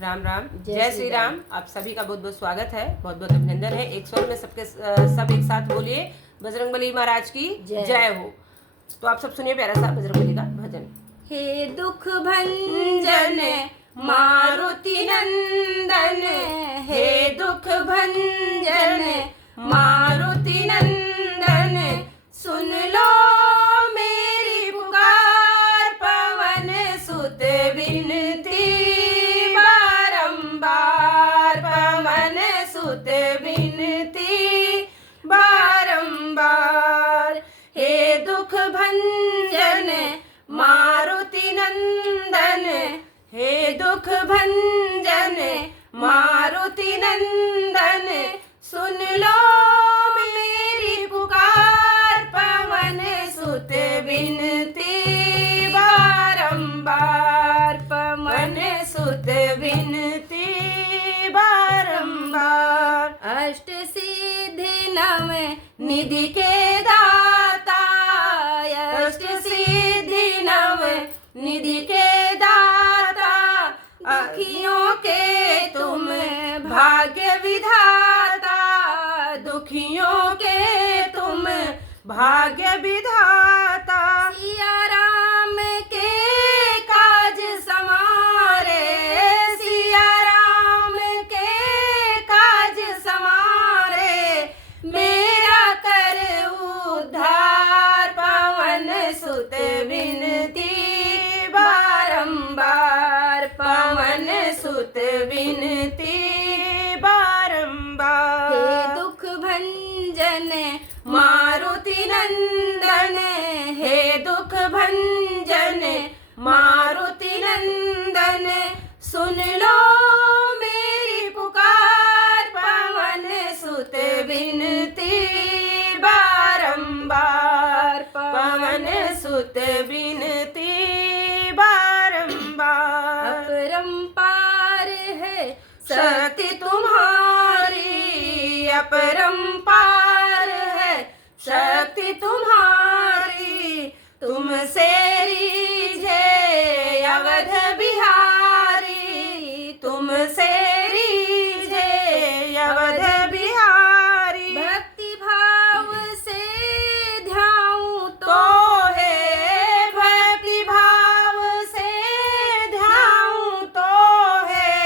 राम राम, जय श्री राम। आप सभी का बहुत बहुत स्वागत है, बहुत बहुत अभिनंदन है। एक स्वर में सबके सब एक साथ बोलिए, बजरंगबली महाराज की जय हो। तो आप सब सुनिए प्यारा सा बजरंगबली का भजन। हे दुख भंजन मारुति नंदन, हे दुख भंजन मारुति नंदन, सुन लो मेरी पुकार, पवन सुत विनती बारंबार, पवन सुत विनती बारंबार। हे दुख भंजन मारुति नंदन, हे दुख भंजन मारुति नंदन, सुन लो मेरी पुकार, पवन सुत विनती बारंबार, पवन सुत विनती बारंबार। अष्ट सिद्धि नव निधि के दाता, अष्ट सिद्धि नव निधि के दाता, दुखियों के तुम भाग्य विधाता, दुखियों के तुम भाग्य विधाता। सिया राम के काज समारे, सिया राम के काज समारे, मेरा कर उद्धार, पवन सुत विनती बारंबार, पवन सुत विनती बारंबार। हे दुख भंजन मारुति नंदन, हे दुख भंजन मारुति नंदन, सुन लो मेरी पुकार, पवन सुत विनती बारंबार, पवन सुत विनती बारंबार। अपरंपार है शक्ति तुम्हारी, अपरंपार है शक्ति तुम्हारी, तुमसे रीझे अवध बिहारी, तुमसे रीझे अवध बिहारी। भक्ति भाव से ध्याऊं तो है, भक्ति भाव से ध्याऊं तो है,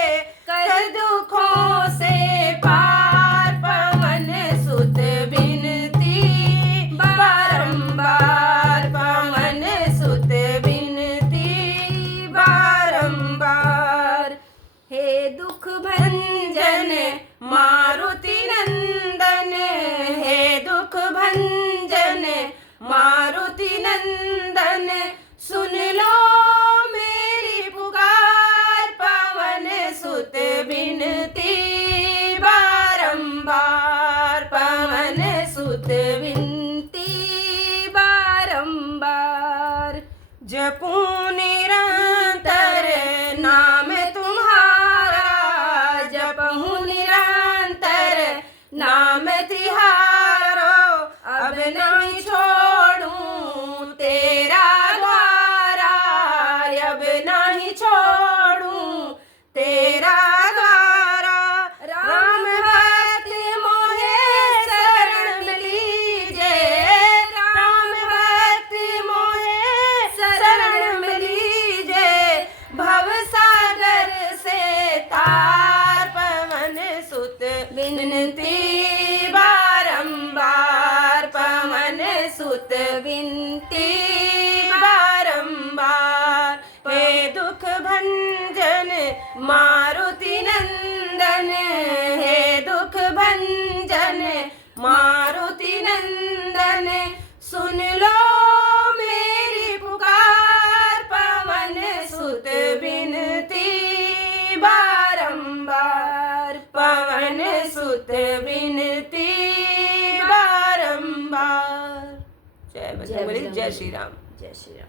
कर दुखों से पार, पवन सुत विनती बारंबार, पवन सुत विनती बारंबार। हे दुख भंजन मारुति नंदन, हे दुख भंजन मारुति नंदन, सुन लो मेरी पुकार, पवन सुत विनती बारंबार, पवन सुत विनती बारंबार। जपूं निरंतर नाम तुम्हारा, जपूं निरंतर नाम तिहारो, अब नहीं छोड़ूं तेरा द्वारा, अब नहीं छोड़ूं तेरा द्वारा। राम भक्त मोहे शरण लीजे, राम भक्त मोहे शरण लीजे, भव सागर से तार, पवन सुत विनती बारंबार, पवन सुत विनती बारंबार। हे दुख भंजन मारुति नंदन, हे दुख भंजन मारुति नंदन, सुन लो मेरी पुकार, पवन सुत विनती बारंबार, पवन सुत विनती बारंबार। जय बजरंगबली, जय श्री राम। जय श्री राम।